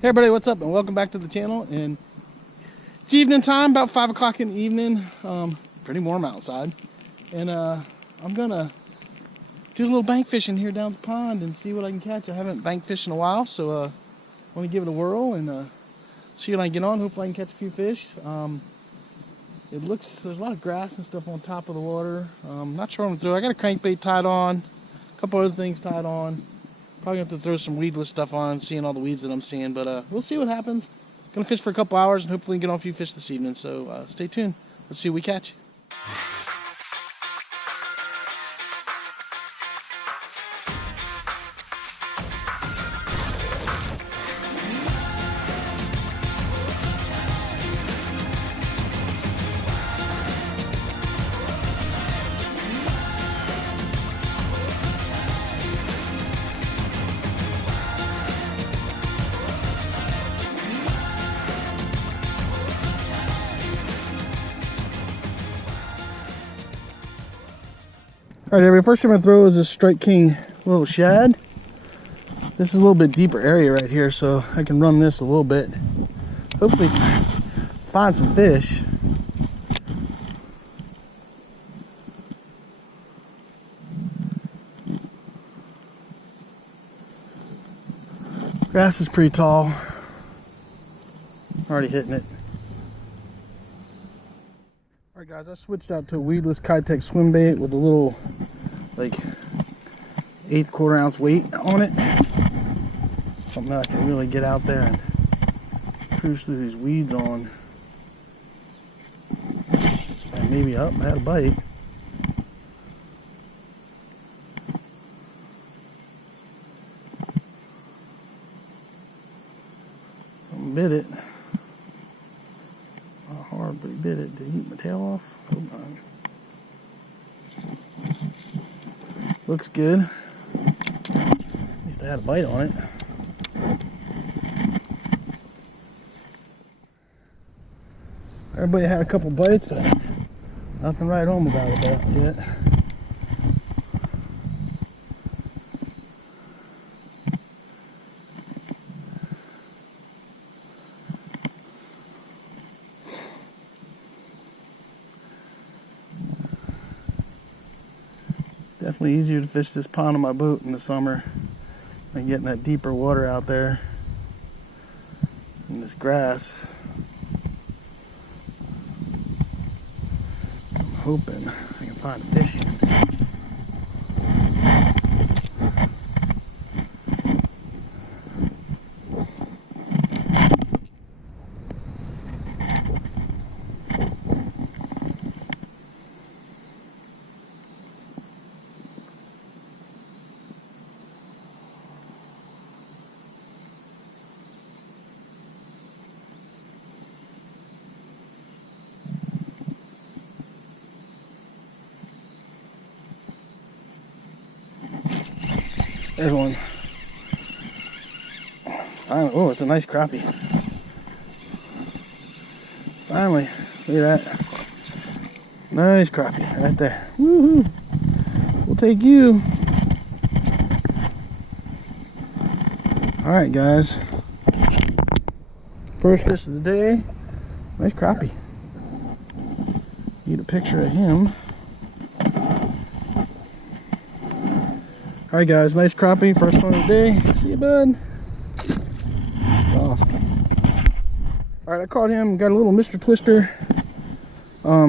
Hey everybody, what's up and welcome back to the channel. And it's evening time, about 5 o'clock in the evening. Pretty warm outside. And I'm gonna do a little bank fishing here down the pond and see what I can catch. I haven't bank fished in a while, so I want to give it a whirl and see what I can get on. Hopefully I can catch a few fish. It looks, there's a lot of grass and stuff on top of the water. Not sure what I'm gonna throw. I got a crankbait tied on, a couple other things tied on. Probably have to throw some weedless stuff on, seeing all the weeds that I'm seeing, but we'll see what happens. Gonna fish for a couple hours and hopefully get on a few fish this evening, so stay tuned. Let's see what we catch. Alright, everybody, first thing I'm going to throw is this Strike King little shad. This is a little bit deeper area right here, so I can run this a little bit. Hopefully find some fish. Grass is pretty tall. Already hitting it. Alright guys, I switched out to a weedless Keitech swim bait with a little, like, 1/8 ounce weight on it. Something that I can really get out there and cruise through these weeds on. And maybe up, I had a bite. Something bit it. Not hard, but he bit it. Did he eat my tail off? Hope not. Looks good. At least I had a bite on it. Everybody had a couple bites, but nothing right home about it yet. Definitely easier to fish this pond on my boat in the summer than getting that deeper water out there in this grass. I'm hoping I can find a fish here. There's one. Oh, it's a nice crappie. Finally, look at that. Nice crappie right there. Woohoo! We'll take you. Alright, guys. First fish of the day. Nice crappie. Get a picture of him. Alright guys, nice crappie, first one of the day. See you, bud. Off. Alright, I caught him, got a little Mr. Twister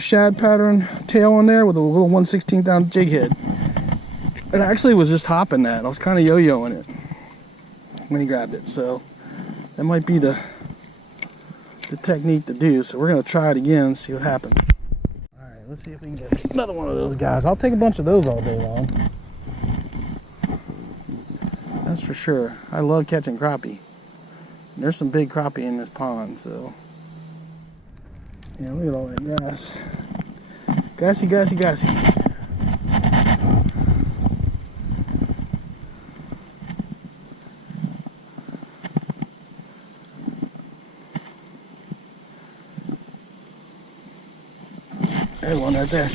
shad pattern tail on there with a little 1/16 ounce jig head. It actually was just hopping that. I was kind of yo-yoing it when he grabbed it, so that might be the technique to do. So we're going to try it again and see what happens. Alright, let's see if we can get another one of those guys. I'll take a bunch of those all day long. That's for sure. I love catching crappie. And there's some big crappie in this pond, so. Yeah, look at all that grass. Gassy, gassy, gassy. There's one right there.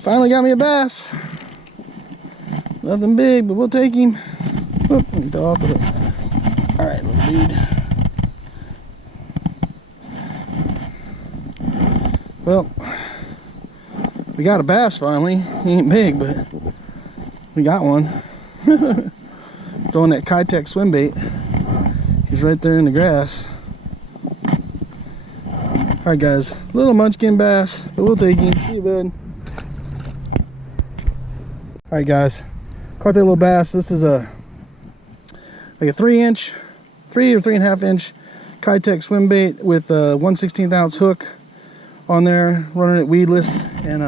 Finally got me a bass. Nothing big, but we'll take him. Oop, he fell off the hook. dude. Well, we got a bass finally. He ain't big, but we got one. Throwing that Keitech swim bait. He's right there in the grass. Alright guys, little munchkin bass, but we'll take him. See you, bud. Alright guys, caught that little bass. This is like a 3 or 3.5 inch Keitech swim bait with a 1/16 ounce hook on there, running it weedless, and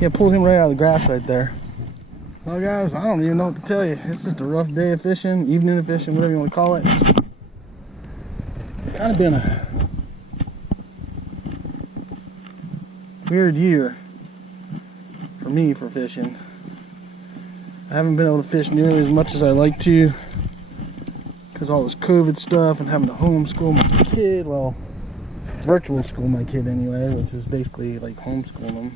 yeah, pulled him right out of the grass right there. Well guys, I don't even know what to tell you. It's just a rough day of fishing, evening of fishing, whatever you want to call it. It's kind of been a weird year for me for fishing. I haven't been able to fish nearly as much as I like to because all this COVID stuff and having to homeschool my kid. Well, virtual school my kid anyway, which is basically like homeschooling them.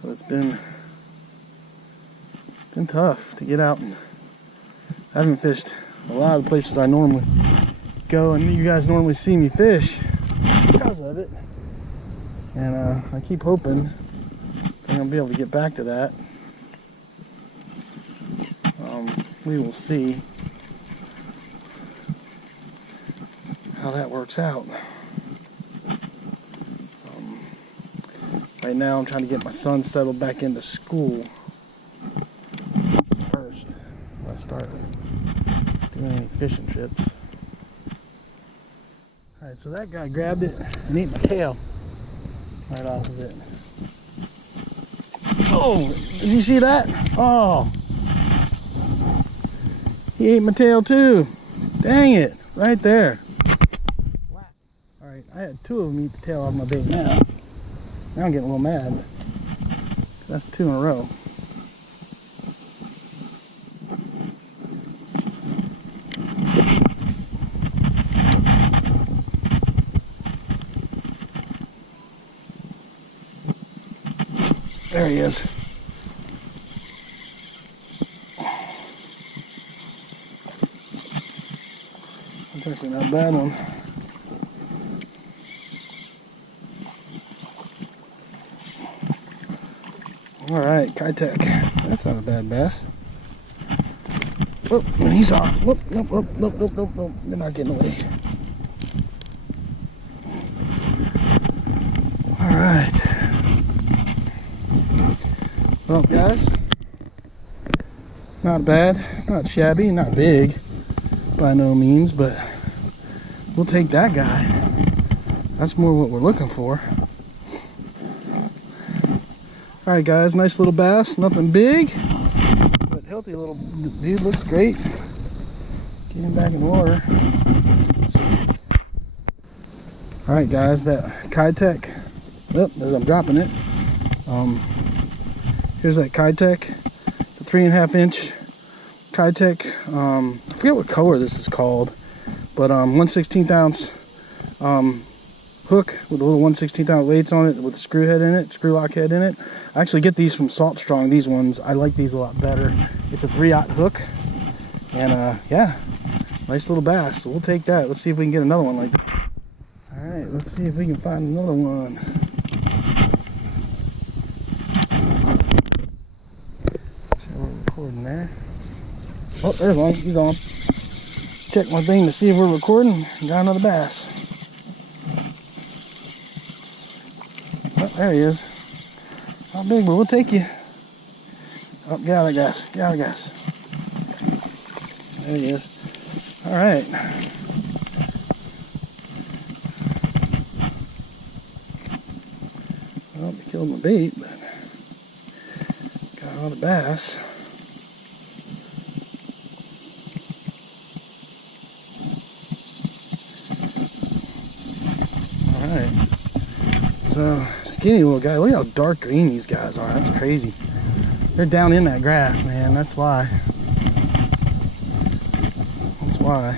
So it's been tough to get out, and I haven't fished a lot of the places I normally go and you guys normally see me fish because of it. And I keep hoping that I'll be able to get back to that. We will see how that works out. Right now I'm trying to get my son settled back into school first before I start doing any fishing trips. Alright, so that guy grabbed it and ate my tail right off of it. Oh, did you see that? Oh, he ate my tail too. Dang it, right there. Alright, I had 2 of them eat the tail off my bait now. Now I'm getting a little mad. That's 2 in a row. There he is. That's actually not a bad one. Alright, Keitech. That's not a bad bass. Oh, he's off. Nope. They're not getting away. Alright. Well, guys, not bad, not shabby, not big by no means, but we'll take that guy. That's more what we're looking for. Alright guys, nice little bass, nothing big, but healthy little dude, looks great. Get him back in the water. Alright guys, that Keitech, as I'm dropping it, here's that Keitech. It's a 3.5 inch Keitech. I forget what color this is called, but 1/16 ounce hook with a little 1/16 ounce weights on it with a screw lock head in it. I actually get these from Salt Strong. These ones, I like these a lot better. It's a 3/0 hook, and yeah, nice little bass. So we'll take that. Let's see if we can get another one like that. All right, let's see if we can find another one. Recording there. Oh, there's one. He's on. Check my thing to see if we're recording. Got another bass. Oh, there he is. Not big, but we'll take you. Oh, get out of the gas. Get out of the gas. There he is. All right. Well, he killed my bait, but got all the bass. Alright. So, skinny little guy. Look how dark green these guys are. That's crazy. They're down in that grass, man. That's why. That's why.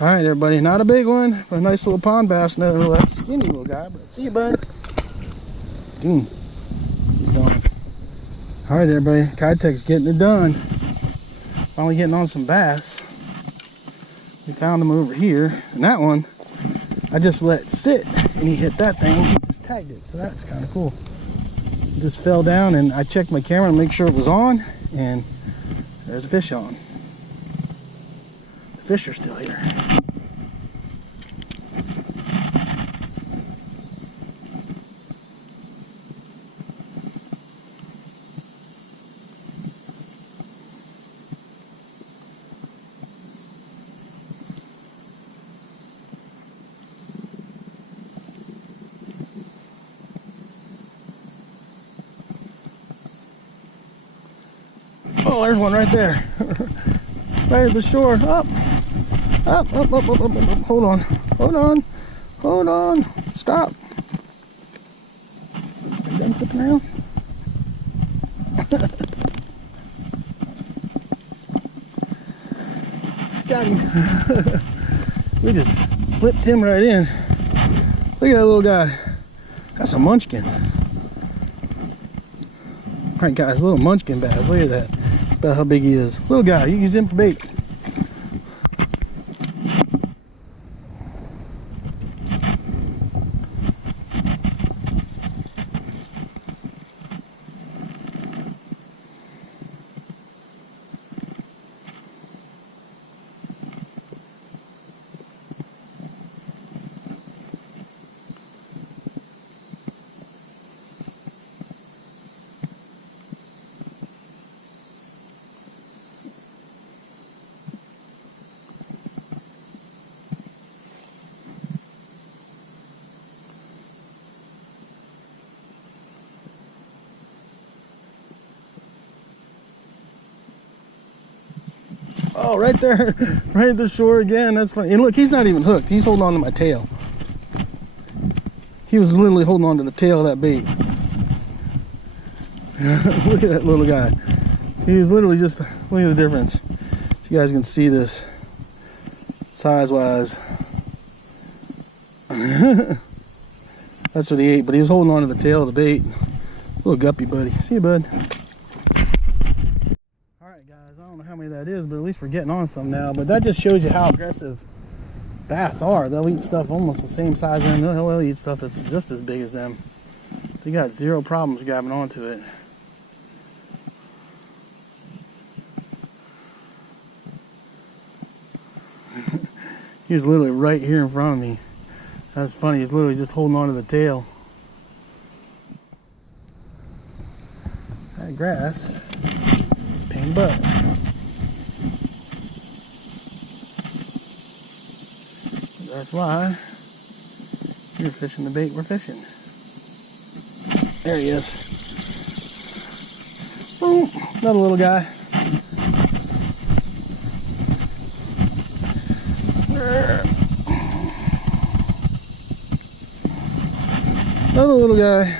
Alright, everybody. Not a big one, but a nice little pond bass. No, skinny little guy. But see you, bud. Boom. He's gone. All right, everybody. Keitech's getting it done. Finally getting on some bass. We found him over here. And that one, I just let sit and he hit that thing. He just tagged it. So that's kind of cool. It just fell down and I checked my camera to make sure it was on. And there's a fish on. The fish are still here. Oh, there's one right there. Right at the shore. Up. Up, up, up, up, up, up. Hold on. Hold on. Hold on. Stop. Are you done flipping around? Got him. We just flipped him right in. Look at that little guy. That's a munchkin. All right, guys, little munchkin bass. Look at that. That's about how big he is. Little guy. You can use him for bait. Oh, right there, right at the shore again. That's funny. And look, he's not even hooked. He's holding on to my tail. He was literally holding on to the tail of that bait. Look at that little guy. He was literally just, look at the difference. So you guys can see this size-wise. That's what he ate, but he was holding on to the tail of the bait. Little guppy buddy. See you, bud. I don't know how many that is, but at least we're getting on some now. But that just shows you how aggressive bass are. They'll eat stuff almost the same size as them. They'll eat stuff that's just as big as them. They got zero problems grabbing onto it. He was literally right here in front of me. That's funny. He's literally just holding on to the tail. That grass is pain in the butt. That's why you're fishing the bait we're fishing. There he is. Boom. Another little guy. Another little guy.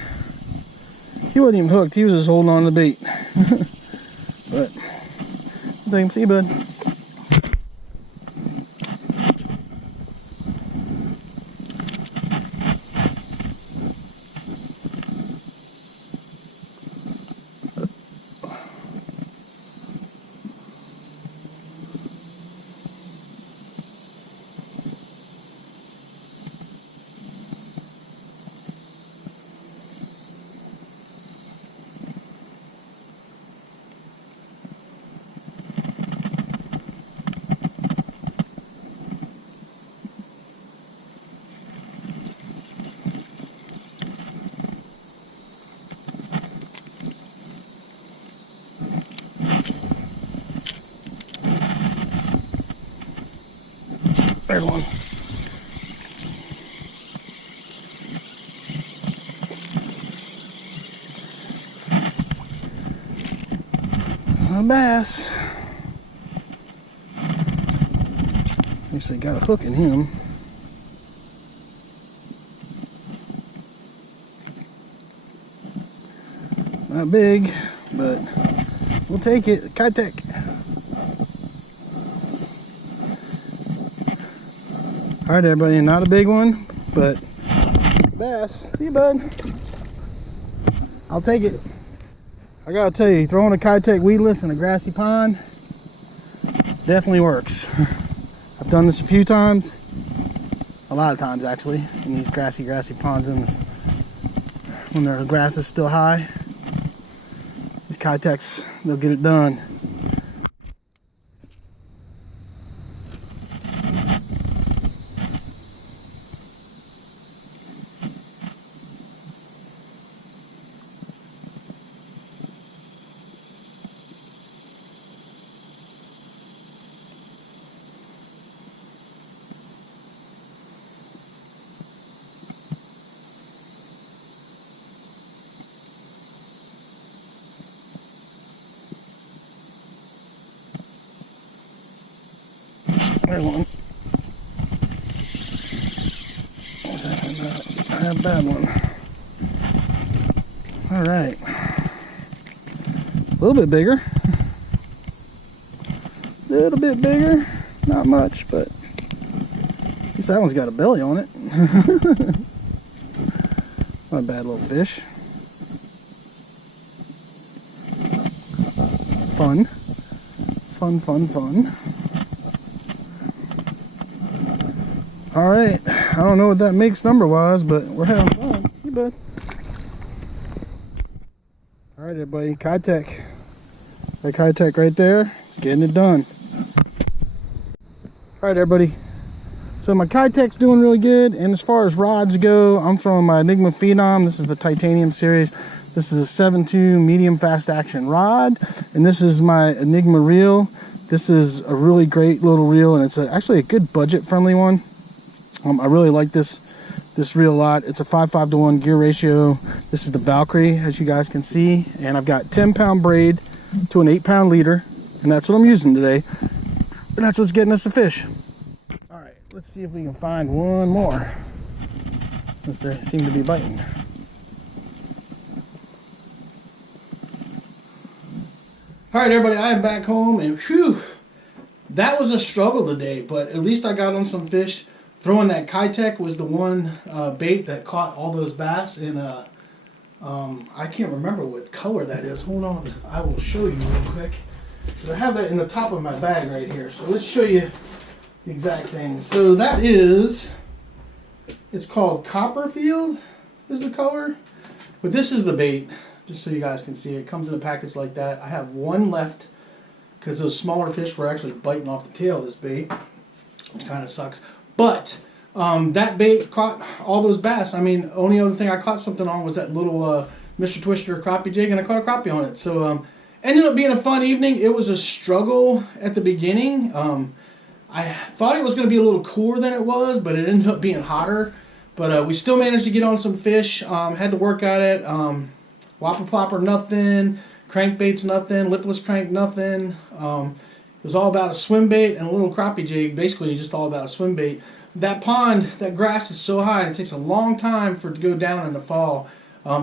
He wasn't even hooked. He was just holding on to the bait. But I'll take him. See you, bud. There's one. A bass. Actually got a hook in him. Not big, but we'll take it. Keitech. All right, everybody, not a big one, but it's a bass. See you, bud. I'll take it. I gotta tell you, throwing a Keitech weedless in a grassy pond definitely works. I've done this a few times, a lot of times actually, in these grassy ponds when the grass is still high. These Keitechs, they'll get it done. There's one. What's that? I have a bad one. Alright. A little bit bigger. A little bit bigger. Not much, but at least that one's got a belly on it. Not a bad little fish. Fun. Fun, fun, fun. Alright, I don't know what that makes number-wise, but we're having fun. See you, bud. Alright, everybody, Keitech. That Keitech right there, it's getting it done. Alright, everybody. So my Keitech's doing really good, and as far as rods go, I'm throwing my Enigma Phenom. This is the titanium series. This is a 7.2 medium fast action rod, and this is my Enigma reel. This is a really great little reel, and it's actually a good budget-friendly one. I really like this reel a lot. It's a 5:5 to 1 gear ratio. This is the Valkyrie, as you guys can see, and I've got 10-pound braid to an 8-pound leader, and that's what I'm using today. And that's what's getting us a fish. All right, let's see if we can find one more, since they seem to be biting. All right, everybody, I am back home, and whew, that was a struggle today, but at least I got on some fish. Throwing that Keitech was the one bait that caught all those bass, and I can't remember what color that is. Hold on, I will show you real quick. So I have that in the top of my bag right here. So let's show you the exact thing. So that is, it's called Copperfield is the color, but this is the bait, just so you guys can see. It comes in a package like that. I have one left because those smaller fish were actually biting off the tail of this bait, which kind of sucks. But that bait caught all those bass. I mean, only other thing I caught something on was that little Mr. Twister crappie jig, and I caught a crappie on it. So ended up being a fun evening. It was a struggle at the beginning. I thought it was going to be a little cooler than it was, but it ended up being hotter. But we still managed to get on some fish. Had to work at it. Whopper plopper, nothing. Crankbaits, nothing. Lipless crank, nothing. It was all about a swim bait and a little crappie jig. Basically, just all about a swim bait. That pond, that grass is so high, and it takes a long time for it to go down in the fall.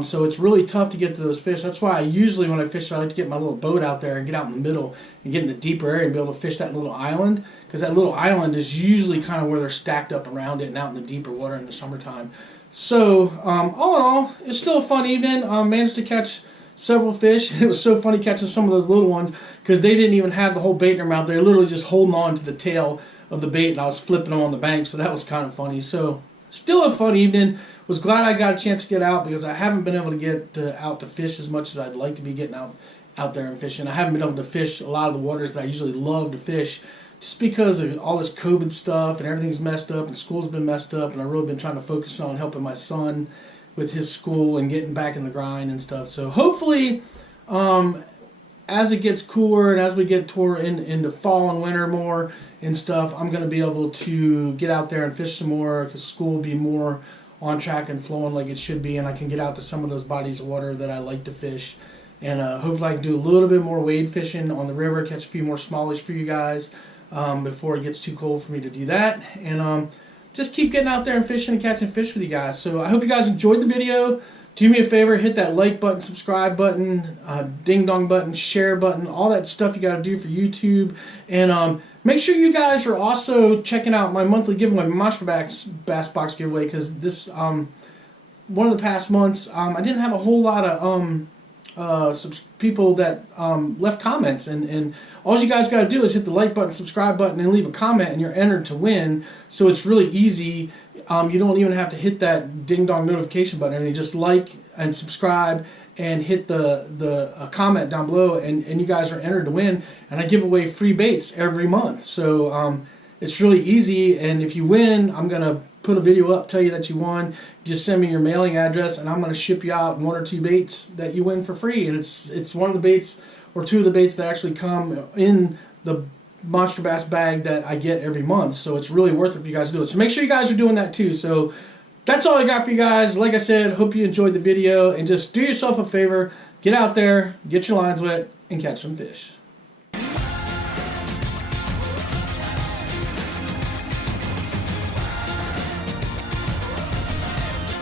So it's really tough to get to those fish. That's why I usually, when I fish, I like to get my little boat out there and get out in the middle and get in the deeper area and be able to fish that little island. Because that little island is usually kind of where they're stacked up around it and out in the deeper water in the summertime. So all in all, it's still a fun evening. Managed to catch several fish. It was so funny catching some of those little ones because they didn't even have the whole bait in their mouth. They were literally just holding on to the tail of the bait, and I was flipping them on the bank, so that was kind of funny. So still a fun evening. Was glad I got a chance to get out because I haven't been able to get out to fish as much as I'd like to be getting out there and fishing. I haven't been able to fish a lot of the waters that I usually love to fish just because of all this COVID stuff and everything's messed up and school's been messed up, and I've really been trying to focus on helping my son with his school and getting back in the grind and stuff. So hopefully as it gets cooler and as we get into fall and winter more and stuff, I'm going to be able to get out there and fish some more because school will be more on track and flowing like it should be, and I can get out to some of those bodies of water that I like to fish. And hopefully I can do a little bit more wade fishing on the river, catch a few more smallish for you guys before it gets too cold for me to do that. And just keep getting out there and fishing and catching fish with you guys. So I hope you guys enjoyed the video. Do me a favor, hit that like button, subscribe button, ding dong button, share button, all that stuff you got to do for YouTube. And make sure you guys are also checking out my monthly giveaway, my Monster Bass Box giveaway, because this one of the past months, I didn't have a whole lot of people that left comments, and all you guys got to do is hit the like button, subscribe button, and leave a comment, and you're entered to win. So it's really easy. You don't even have to hit that ding dong notification button or anything. Just like and subscribe and hit the comment down below, and you guys are entered to win. And I give away free baits every month, so it's really easy. And if you win, I'm gonna put a video up, tell you that you won. Just send me your mailing address, and I'm gonna ship you out 1 or 2 baits that you win for free. And it's one of the baits or 2 of the baits that actually come in the monster bass bag that I get every month. So it's really worth it if you guys do it. So make sure you guys are doing that too. So that's all I got for you guys. Like I said, hope you enjoyed the video, and just do yourself a favor, get out there, get your lines wet, and catch some fish.